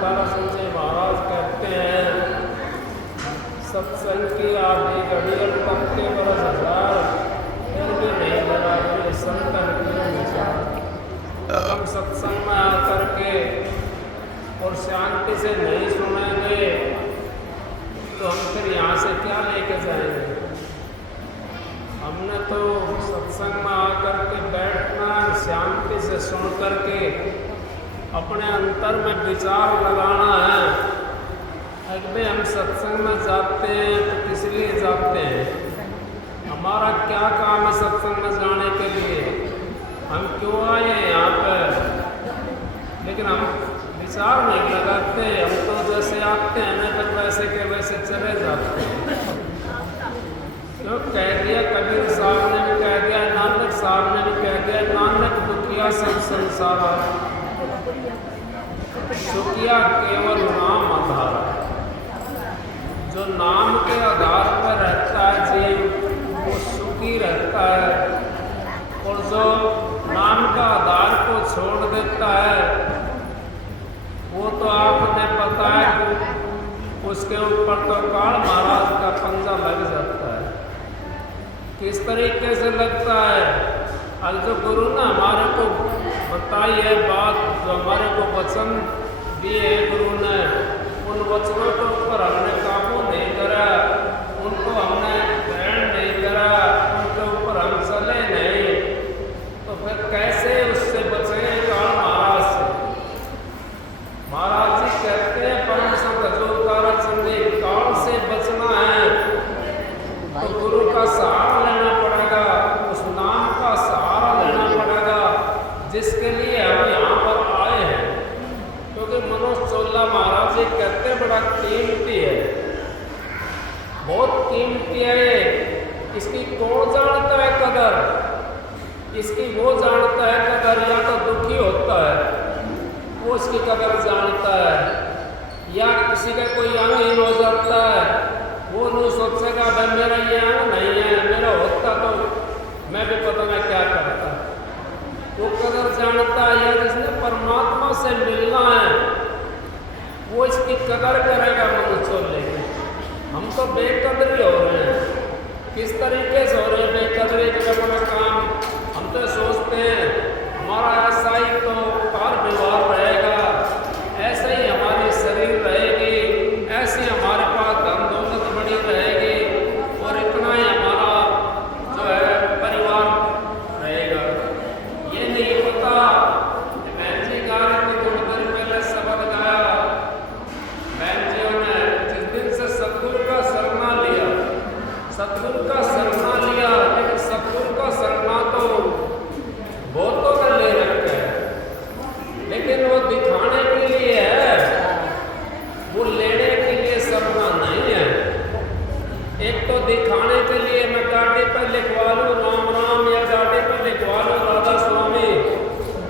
तारा सिंह जी महाराज कहते हैं, सत्संग की आधी घड़ी और पत्ते बरस हजार, फिर भी नहीं लगा कोई संतन की विचार। हम सत्संग में आकर के और शांति से नहीं सुनेंगे तो हम फिर यहाँ से क्या लेके जाएंगे। हमने तो सत्संग में आकर के बैठना, शांति से सुन करके अपने अंतर में विचार लगाना है। अगर हम सत्संग में जाते हैं तो किस लिए जाते हैं, हमारा क्या काम है सत्संग में जाने के लिए, हम क्यों आए हैं यहाँ पर। लेकिन हम विचार नहीं लगाते, हम तो जैसे आते हैं ना फिर वैसे के वैसे चले जाते हैं। तो कह दिया कबीर साहब ने भी कह दिया, नानक साहब ने भी कह दिया, नानक दुखिया सब संसार सुखिया केवल नाम आधार। जो नाम के आधार पर रहता है जीव वो सुखी रहता है, और जो नाम का आधार को छोड़ देता है वो तो आपने बताया कि उसके ऊपर तो काल महाराज का पंजा लग जाता है। किस तरीके से लगता है, अब जो गुरु ने हमारे को बताई है बात, जो हमारे को वचन दिए है गुरु ने, उन वचनों के ऊपर हमने काबू नहीं करा, उनको हमने ग्रहण नहीं करा, उनके ऊपर हम चले नहीं, तो फिर कैसे उससे बचेंगे काल महाराज से। महाराज जी कहते हैं परम संत जो तारा चंदे काल से बचना है तो गुरु का सहारा लेना पड़ेगा, उस नाम का सहारा लेना पड़ेगा जिसके लिए हम यहाँ पर आए हैं। क्योंकि मनोज चोला महाराज जी कहते बड़ा कीमती है, बहुत कीमती है ये, इसकी कौन जानता है कदर, इसकी वो जानता है कदर, या तो दुखी होता है वो इसकी कदर जानता है, या किसी का कोई अंगहीन हो जाता है वो नहीं सोचेगा भाई मेरा ये अंग नहीं है, मेरा होता तो मैं भी पता मैं क्या करता। वो कदर जानता है, या जिसने परमात्मा से मिलना है वो इसकी कदर करेगा। मनुष्य लेके हम तो बेकदरी हो रहे हैं। किस तरीके से हो रहे हैं बेकदरी का अपना काम, हम तो सोचते हैं हमारा ऐसा ही तो कार व्यवहार रहेगा, ऐसे ही हमारी शरीर रहेगी, ऐसे हमारे पास धन दौलत बड़ी रहेगी और इतना ही हमारा जो है परिवार रहेगा। ये नहीं पता बहन जी गा रही थी थोड़ी देर पहले सबक गाया, बहन जियों ने जिस दिन से सतगुरु का शरणा लिया, सतगुरु का शरणा लिया, लेकिन सतगुरु का शरणा तो बहुतों ने ले रखा है, लेकिन वो दिखाने के लिए है, वो लेने के लिए शरणा नहीं है। एक तो दिखाने के लिए मैं गाड़ी पर लिखवा लूँ राम राम, या गाड़ी पर लिखवा लूँ राधा स्वामी,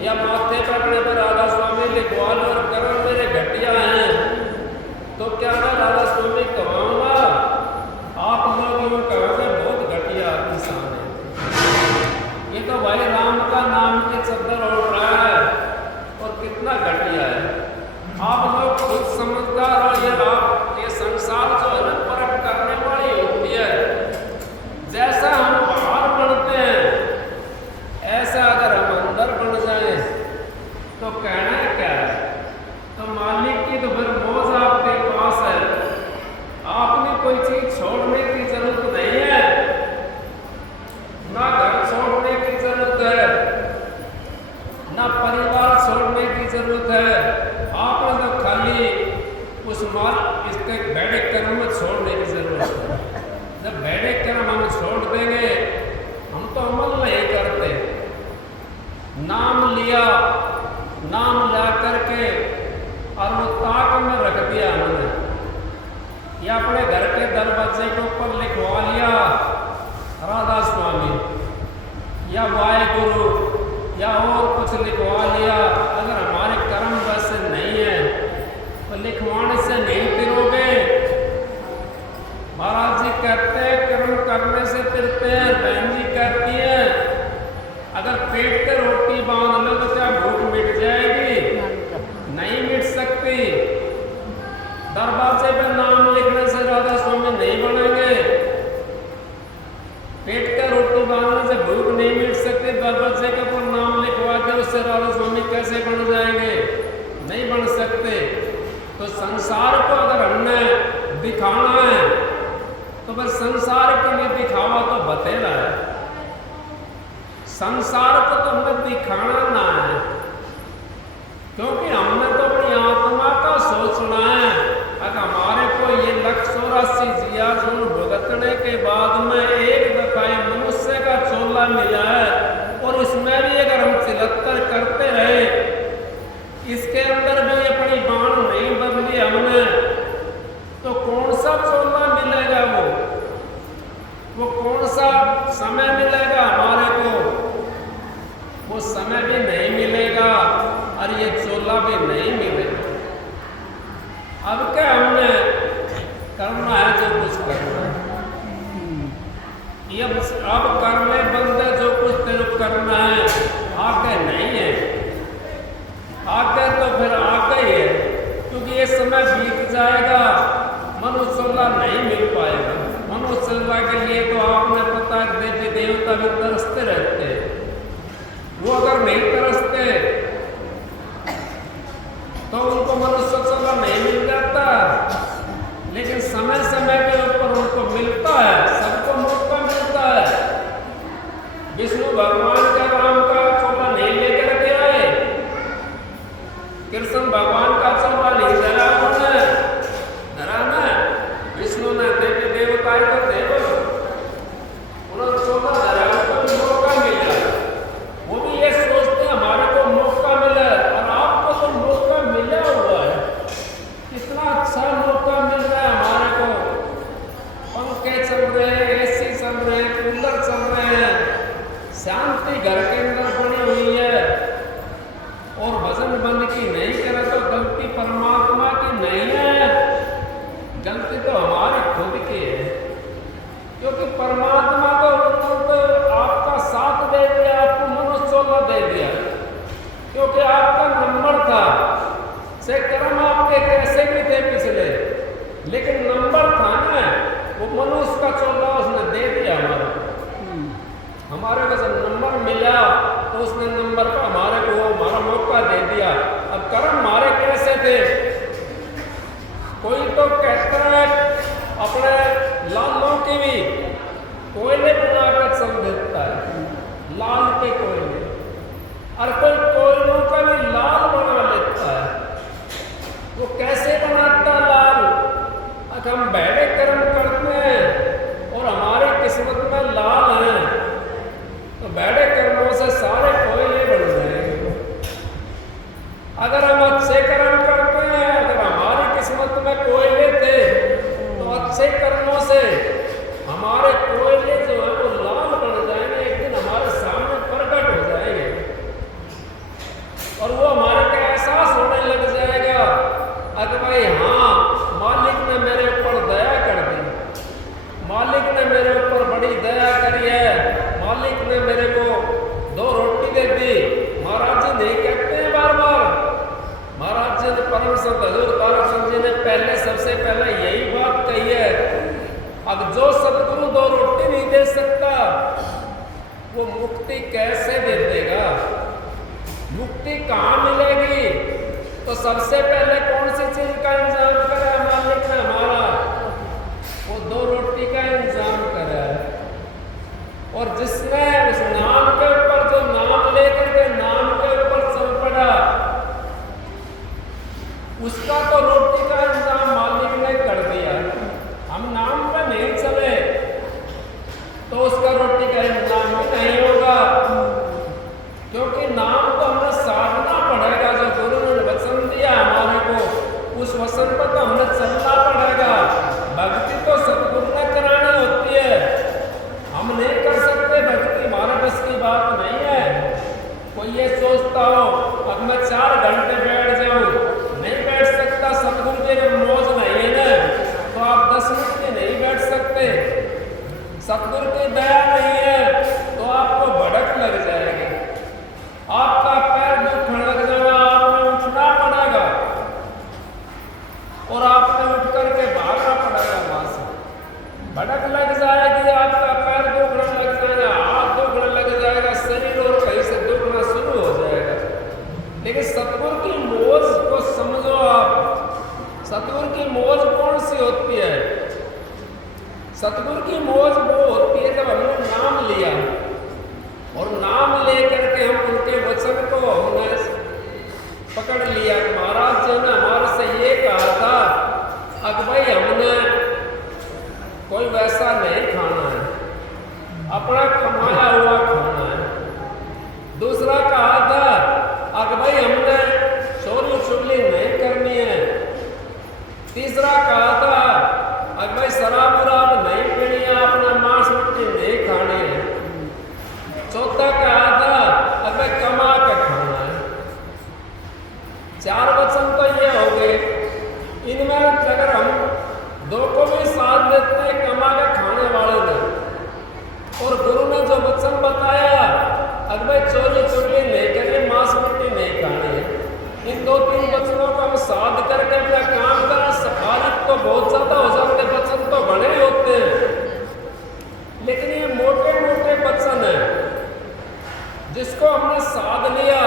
या माथे पकड़ने पर राधा स्वामी लिखवा लूँ, और करण मेरे घटिया हैं तो क्या मैं राधा स्वामी कहूँगा, आप लोग यूँ कहोगे बहुत घटिया इंसान है, ये तो भाई राम का नाम की चद्दर ओढ़ रहा है और कितना घटिया है। आप लोग खुद समझदार हो, ये आप ये संसार जो है ना परख करने वाली होती है। जैसा हम बाहर बढ़ते हैं ऐसा अगर हम अंदर बढ़ जाए तो कहना है क्या है, तो मालिक की तो फिर मौज आपके पास है, आपने कोई चीज छोड़ने की जरूरत नहीं है, ना घर छोड़ने की जरूरत है, ना परिवार छोड़ने की जरूरत है, आपने तो खाली उस माल इसके बैठे कर्म में छोड़ने की जरूरत है। जब बैठे कर्म हम छोड़ देंगे, हम तो अमल नहीं करते, नाम लिया, नाम ला करके और वो ताक में रख दिया हमने, या अपने घर के दरवाजे के ऊपर लिखवा लिया राधा स्वामी या वाहेगुरु या और कुछ लिखवा लिया। अगर हमारे कर्म वैसे नहीं है तो लिखवाने से नहीं फिरोगे। महाराज जी कहते हैं कर्म करने से फिरते हैं। बहन जी कहती है अगर पेट पे रोटी बांध लो तो क्या भूख मिट जाएगी? नहीं मिट सकती। वो तो बतेरा है, संसार को तो हमें दिखाना ना है, क्योंकि हमने तो अपनी आत्मा का सोचना है। अगर हमारे को ये 184 जिया जून भुगतने के बाद में एक दफा मनुष्य का चोला मिला है और इसमें भी अगर हम 73 करते रहे, इसके अंदर भी अपनी बाण नहीं बदली हमने, तो कौन सा चोला मिलेगा? वो कौन सा समय मिलेगा हमारे को? वो समय भी नहीं मिलेगा और ये चोला भी नहीं मिलेगा। अब क्या हमने करना है? जो कुछ करना है ये अब करने बंदे, जो कुछ तेरे करना है। आगे नहीं है, आगे तो फिर आगे ही है, क्योंकि ये समय बीत जाएगा, मनुष्य चोला नहीं मिल पाएगा। मनुष्य चोला के लिए तो आपने पता है देवी देवता भी तरसते रहते हैं। वो अगर नहीं तरसते तो उनको मनुष्य चोला नहीं मिल जाता, लेकिन समय समय के ऊपर उनको मिलता है, सबको मौका मिलता है। विष्णु भगवान का राम का चोला नहीं लेकर के आए, कृष्ण भगवान का चोला नहीं धरा उन्होंने, धरा ना विष्णु ने देवी देवता को देव उन्होंने चोला धरा, उनको भी मौका मिला। वो भी ये सोचते हैं हमारे को मौका मिला, और आपको तो मौका मिला हुआ है। कितना अच्छा मौका मिल रहा है हमारे को, पंखे चल रहे हैं, एसी चल रहे हैं, कूलर चल रहे हैं, शांति घर के अंदर बनी हुई है। और भजन बंद की नहीं करे तो गलती परमात्मा की नहीं है, गलती तो हमारी खुद की है, क्योंकि परमात्मा को आपका साथ दे दिया, आपको मनुष्य चोला दे दिया, क्योंकि आपका नंबर था। से कर्म आपके कैसे भी थे पिछले, लेकिन नंबर था ना, वो मनुष्य का चोला उसने दे दिया हमारे को जब नंबर मिला तो उसने नंबर का हमारे को हमारा मौका दे दिया। अब कर्म हमारे कैसे थे? कोई तो कहता है अपने लालों की भी कोयले बनाकर चल देता है, लाल के कोयले, और कोई कोयलों का भी लाल बना लेता है। वो कैसे बनाता लाल? अगर हम बैठे कर्म करते हैं और हमारी किस्मत में लाल है, तो बैठे कर्मों से सारे कोयले बन जाएंगे। अगर हम अच्छे कर्म करते हैं, अगर हमारी किस्मत में कोयले थे, तो अच्छे कर्मों से हमारे कोयले जो है वो लाल बन जाएंगे, एक दिन हमारे सामने प्रकट हो जाएंगे, और वो हमारे का एहसास होने लग जाएगा। अगर भाई हाँ, मालिक ने मेरे ऊपर दया कर दी, मालिक ने मेरे ऊपर बड़ी दया करी है, मालिक ने मेरे को 2 रोटी दे दी। महाराज जी नहीं कहते हैं बार बार, महाराज जी ने परम संत हजूर तारक सिंह जी ने पहले सबसे पहले यही बात कही है। अब जो सतगुरु 2 रोटी नहीं दे सकता, वो मुक्ति कैसे दे देगा? मुक्ति कहाँ मिलेगी? तो सबसे पहले कौन सी चीज का इंतजाम करा मालिक ने हमारा? वो 2 रोटी का इंतजाम करा है। और जिसने उस नाम के ऊपर, जो नाम लेकर के नाम के ऊपर चल पड़ा, उसका तो रोटी का इंतजाम मालिक ने कर दिया। हम नाम पे नहीं चले तो उसका रोटी का इंतजाम भी नहीं होगा, क्योंकि नाम तो हमें साधना पड़ेगा। जो गुरु ने वचन दिया हमारे को, उस वचन पर तो हमें चलना पड़ेगा। भक्ति तो सतगुरु ने करानी होती है, हम नहीं कर सकते भक्ति, हमारे बस की बात नहीं है। कोई ये सोचता हो अब मैं 4 घंटे बैठ जाऊं, नहीं बैठ सकता, सतगुरु जी ने मौज नहीं है ना, तो आप 10 मिनट भी नहीं बैठ सकते। सतगुरु की दया नहीं है तो आपको भड़क लग जाएगी, आपका पैर दुखने लग जाएगा, आपने उठना पड़ेगा और आपने उठ करके भागना पड़ेगा वहां से। भड़क लग जाएगी, आपका पैर दुखने लग जाएगा, हाथ दुखने लग जाएगा, शरीर और कहीं से दुखना शुरू हो जाएगा। लेकिन सतगुरु की मौज को समझो आप। सतगुरु की मौज कौन सी होती है? सतगुरु की मौज वो होती है जब हमने नाम लिया और नाम लेकर के हम उनके वचन को हमने पकड़ लिया। महाराज जी ने हमारे से ये कहा था, अब भाई हमने कोई वैसा नहीं खाना है, अपना कमाया हुआ खाना है। दूसरा कहा था, अब भाई हमने चोरी चुगली नहीं करनी है। तीसरा कहा था, अब भाई शराब वराब नहीं पीनी है, अपना मांस मछली नहीं खानी है। चौथा कहा था, अब भाई कमा के खाना है। 4 वचन तो ये हो गए। इनमें अगर हम दो को भी साथ देते हैं कमा के खाने वाले ने, और गुरु ने जो वचन बताया, अब भाई चोरी चुगली नहीं करनी, मांस मछली नहीं खानी है, इन 2-3 वचनों को हम साध करके अपना काम करें, सफारी तो बहुत ज्यादा हो जाते, वचन तो बड़े होते हैं, लेकिन ये मोटे मोटे वचन है जिसको हमने साध लिया,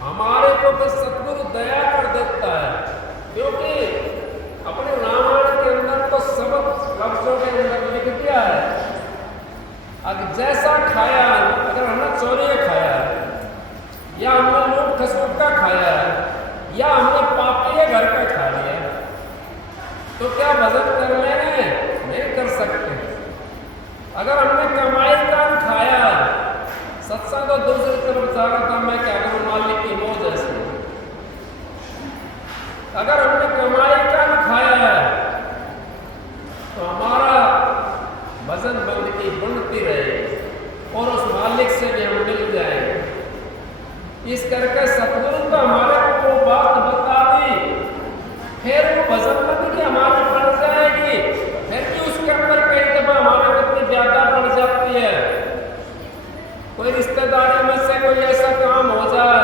हमारे को तो सतगुरु दया कर देता है। क्योंकि अपने रामायण के अंदर तो सब लफ्जों के अंदर लिख दिया है, अगर जैसा खाया, अगर हमने चोरी खाया है, या हमने लूट खसूट का खाया है, या हमने पापी के घर पे खा लिया, तो क्या भजन कर लेंगे? नहीं कर सकते। अगर हमने कमाई का खाया, सत्संग तो दूसरी तरफ जा रहा था, मैं क्या करूं, मालिक की मौज ऐसी। अगर हमने कमाई का खाया है तो हमारा भजन बंदगी बनती रहेगी और उस मालिक से भी हम मिल जाएंगे। इस करके सतगुरु तो हमारे को बात बता दी, फिर वो भजन बंदगी हमारी बढ़ जाएगी। फिर भी उसके अंदर कई दफा हमारे कितनी ज्यादा बढ़ जाती है। कोई रिश्तेदारी में से कोई ऐसा काम हो जाए,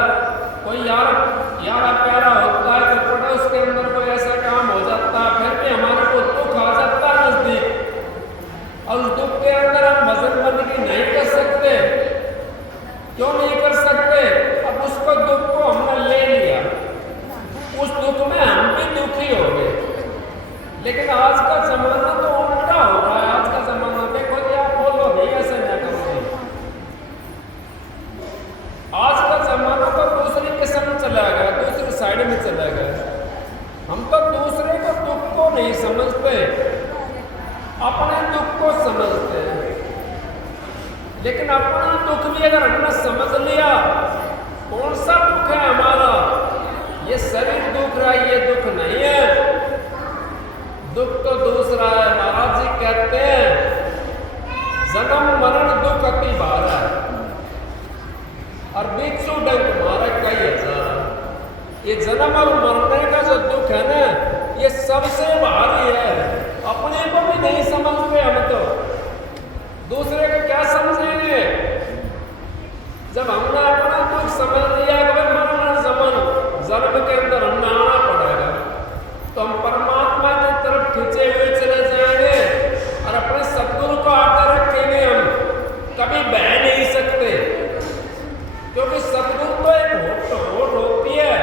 कोई यारा प्यारा होता है, तो पड़ोस के अंदर कोई ऐसा काम हो जाता है, फिर भी हमारे को दुख आ जाता है नजदीक, और उस दुख के अंदर हम भजन बंदगी नहीं कर सकते। क्यों नहीं कर सकते? अब उसको दुख को हमने ले लिया, उस दुख में हम भी दुखी हो गए। लेकिन आज का जमाना तो उल्टा हो रहा है। आज का जमाना देखो, आप बोलो नहीं ऐसे न करो, आज का जमाना तो दूसरी किस्म चला गया, दूसरी साइड में चला गया। हम तो दूसरे को दुख को नहीं समझते, अपने दुख को समझते हैं। लेकिन अपना दुख भी अगर हमने समझ लिया, कौन सा दुख है हमारा, ये शरीर दुख रहा है, ये दुख नहीं है। दुख तो दूसरा है। महाराज जी कहते हैं, जन्म मरण दुख अति भारा है, और बिच्छू डंक मारे कई हजार। ये जन्म और मरने का जो दुख है ना, ये सबसे भारी है। अपने को भी नहीं समझते हम, तो दूसरे को क्या समझेंगे? जब हमने अपना दुख समझ लिया कि मरण जन्म के अंदर हमने आना पड़ेगा, तो हम परमात्मा की तरफ खींचे हुए चले जाएंगे और अपने सतगुरु को आकर रखेंगे। हम कभी बह नहीं सकते, क्योंकि सतगुरु तो एक होट होती है।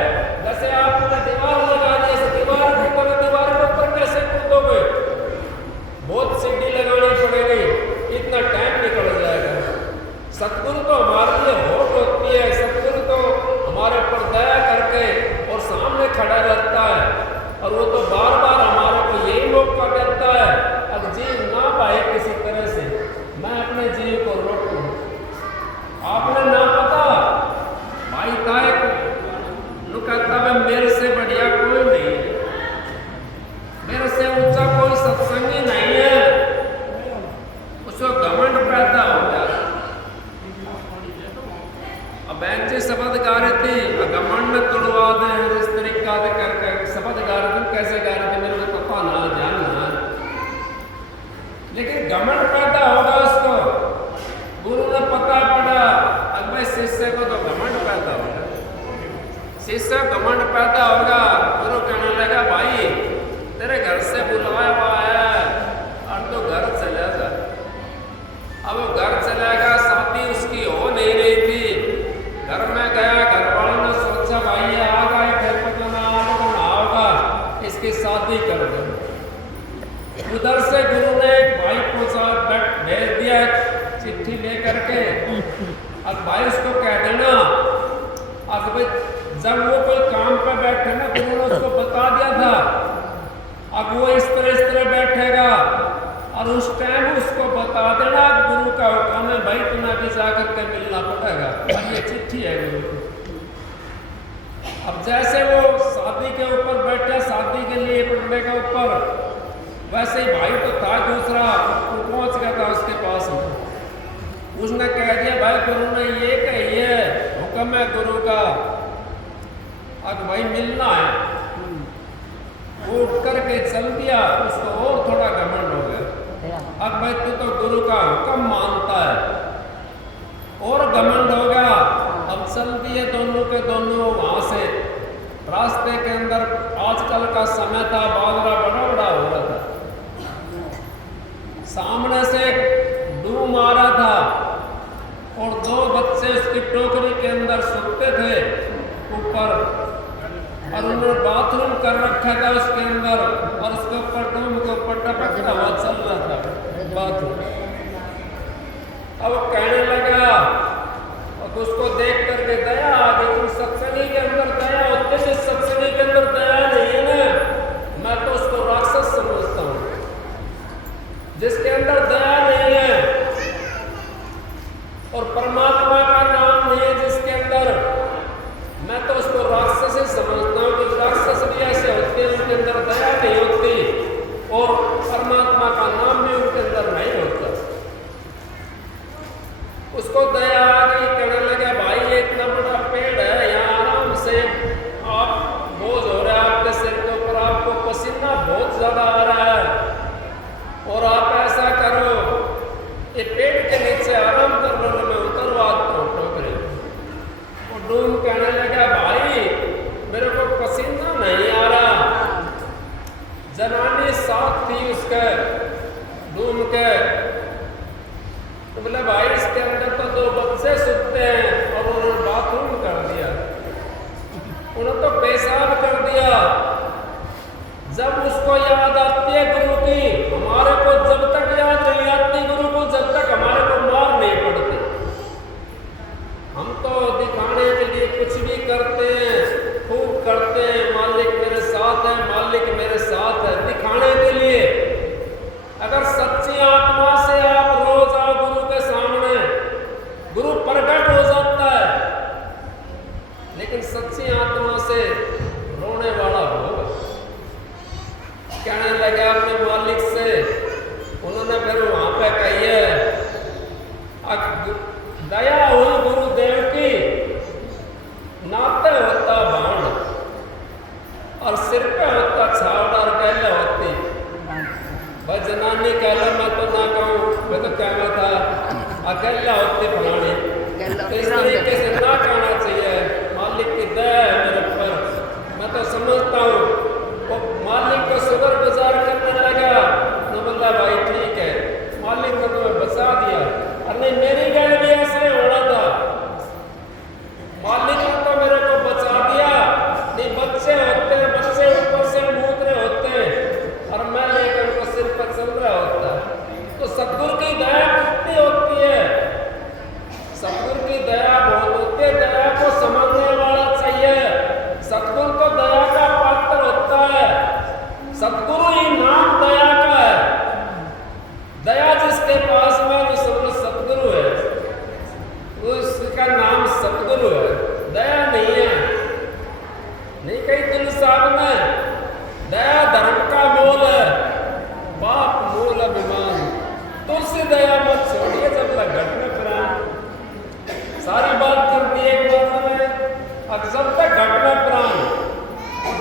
जैसे आपने दीवार लगा दी, ऐसे दीवार के ऊपर कैसे कूदोगे? बहुत सीढ़ी लगानी पड़ेगी, इतना टाइम निकल जाएगा। सतगुरु तो हमारे लिए होट होती है। सतगुरु तो हमारे ऊपर दया करके और सामने खड़ा रहता है, और वो तो बार बार हमारे को यही मौका देता है, अब जीव ना पाए किसी तरह से, मैं अपने जीव को रोकूं। आपने ना पता भाई ताए को कहता है, मेरे से बढ़िया कोई नहीं है, मेरे से ऊंचा कोई सत्संगी नहीं है, उसको घमंड पैदा हो गया। अब बहन जी शब्द गा रही थी, घमंड तुड़वा दे, इस तरीका से करके शब्द गा रही थी। कैसे गा रही थी मेरे को पता ना, ध्यान ना, लेकिन घमंड पैदा होगा उसको। गुरु ने पता पड़ा, अब भाई शिष्य को तो घमंड पैदा होगा, शिष्य घमंड पैदा होगा। गुरु कहने लगा, भाई तेरे घर से बुलाया हुआ है और तो घर चला जा। अब वो घर चला गया, शादी उसकी हो नहीं रही थी। घर में गया, घर वालों ने सोचा भाई ये आ गए, फिर पता ना होगा, इसकी शादी कर दो। उधर से गुरु भाई उसको कह देना, अब भाई जब वो कोई काम पे बैठे ना तो उन्होंने उसको बता दिया था, अब वो इस तरह बैठेगा और उस टाइम उसको बता देना गुरु का हुक्म है भाई तुम्हें अभी जाकर के मिलना पड़ेगा, और ये चिट्ठी है गुरु की। अब जैसे वो शादी के ऊपर बैठे, शादी के लिए पढ़ने के ऊपर, वैसे ही भाई तो था दूसरा, वो पहुंच गया था उसके पास में। उसने कह दिया भाई गुरु ने ये कही है, हुक्म है गुरु का, अब भाई मिलना है। वो उठ करके चल दिया, उसको और थोड़ा घमंड हो गया, अब भाई तू तो गुरु का हुक्म मानता है, और घमंड हो गया। अब चल दिए दोनों के दोनों वहां से। रास्ते के अंदर आजकल का समय था, बादरा बड़ा बड़ा हो रहा था, सामने से डूब आ रहा था और दो बच्चे उसकी टोकरी के अंदर सोते थे ऊपर, और उन्होंने बाथरूम कर रखा था उसके अंदर, और उसके ऊपर डूम के ऊपर टपकता हुआ चल रहा था बाथरूम। अब वो कहने लगा, अब उसको देख करके दया आ गई। तुम सत्संगी के अंदर दया होते थे, सत्संगी के अंदर दया नहीं है ना, मैं तो उसको राक्षस समझता हूँ। जिसके अंदर दया नहीं है और परमात्मा का नाम नहीं है जिसके अंदर, मैं तो उसको राक्षस ही समझता हूँ। कि राक्षस भी ऐसे होते हैं, उनके अंदर दया नहीं होती और परमात्मा का नाम भी उनके अंदर नहीं होता। उसको दया आ गई, कहने लगा भाई ये इतना बड़ा पेड़ है, यहाँ आराम से आप बोझ हो रहा है आपके सिर के ऊपर, आपको पसीना बहुत ज्यादा आ रहा है, और आप ऐसा करो ये पेड़ के नीचे आराम कर लो, मैं उतरवा टोकरे। वो डूम कहने लगा भाई मेरे को पसीना नहीं आ रहा। जनानी साथ थी उसके डूम के, तो बोले भाई इसके अंदर तो दो बच्चे सुनते हैं, और उन्होंने बाथरूम कर दिया, उन्होंने तो पेशाब कर दिया। जब उसको याद आती है गुरु की, हमारे को जब तक याद नहीं आती गुरु को, जब तक हमारे को मार नहीं पड़ती। हम तो दिखाने के लिए कुछ भी करते हैं, खूब करते हैं, मालिक मेरे साथ है, मालिक मेरे साथ है, दिखाने के लिए। अगर सच्ची आत्मा से आप रोज आओ गुरु के सामने, गुरु प्रकट हो जाता है, लेकिन सच्ची आत्मा से रोने वाला होगा। कहने लगे अपने मालिक से, उन्होंने फिर वहां पे कही है, दया हुई गुरुदेव की, नाते होता बाण और सिर पे होता छावड़ा और कहले होती। भाई जनानी कहला मैं तो ना कहूँ, मैं तो कहना था अकेला होती फलानी, तो इस तरीके से ना कहना चाहिए। मालिक की दया है मेरे ऊपर, मैं तो समझता हूँ। वो मालिक को शुक्र गुजार करने लगा, तो बोला भाई ठीक है, मालिक ने तुम्हें बचा दिया। अरे मेरी गल भी ऐसे होना था, मालिक ने तो मेरे को बचा दिया। नहीं बच्चे होते हैं, बच्चे ऊपर से मूत रहे होते हैं और मैं लेकर उनको सिर पर चल रहा होता है। तो सतगुरु की दया कितनी होती है, सतगुरु की दया बहुत होती है। दया को समझने वाला चाहिए। सतगुरु तो दया का पात्र होता है, सतगुरु ही नाम दया का है। दया जिसके पास में वो समझ सतगुरु है, उसका नाम सतगुरु है, दया नहीं है। नहीं कही दिल साहब ने, दया धर्म का मोल है, बाप मोल अभिमान, तुलसी दया मत छोड़िए जब तक घट में प्राण। सारी बात कर दी एक बात में, अब जब तक घट में प्राण,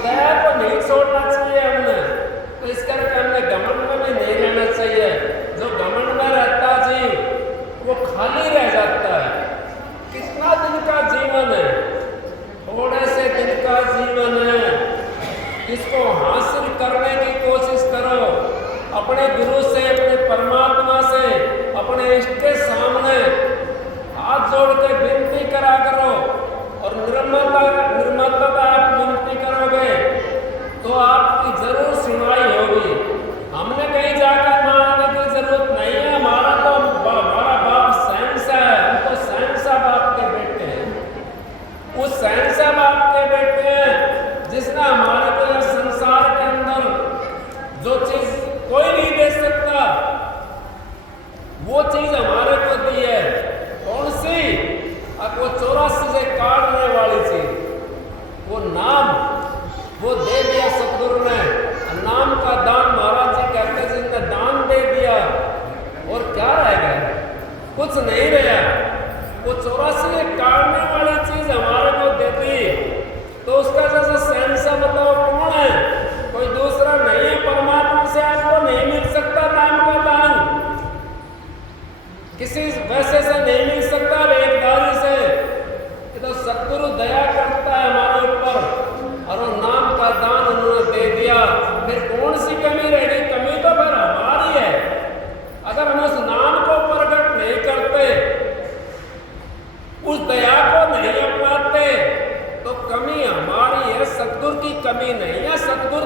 दया को नहीं छोड़ना चाहिए हमने। तो इस करके हमने घमंड में भी नहीं रहना चाहिए। जो घमंड में रहता जीव वो खाली रह जाता है। कितना दिन का जीवन है, थोड़े से दिन का जीवन है, इसको हासिल करने की कोशिश करो। अपने गुरु से, अपने परमात्मा से, अपने इष्ट के सामने हाथ जोड़ के विनती करा करो, और निर्मलता आप विनती करोगे तो आपकी जरूर सुनाई होगी। हमने कहीं जाकर मांगने की जरूरत नहीं है, हमारा बाप शहंशाह है, हम तो शहंशाह बाप कुछ नहीं रहा। वो 84 काटने वाली चीज हमारे को देती, तो उसका जैसा शहंशाह बताओ कौन है? कोई दूसरा नहीं है। परमात्मा से आपको नहीं मिल सकता नाम का दान, किसी वैसे से नहीं मिल सकता, वेददारी से। ये तो सतगुरु दया करता है हमारे ऊपर, और वो नाम का दान उन्होंने दे दिया। फिर कौन सी कमी रह गई? कमी तो फिर हमारी है। अगर हम उस नाम को प्रकट नहीं करते, उस दया को नहीं अपनाते, तो कमी हमारी है, सतगुरु की कमी नहीं है। सतगुरु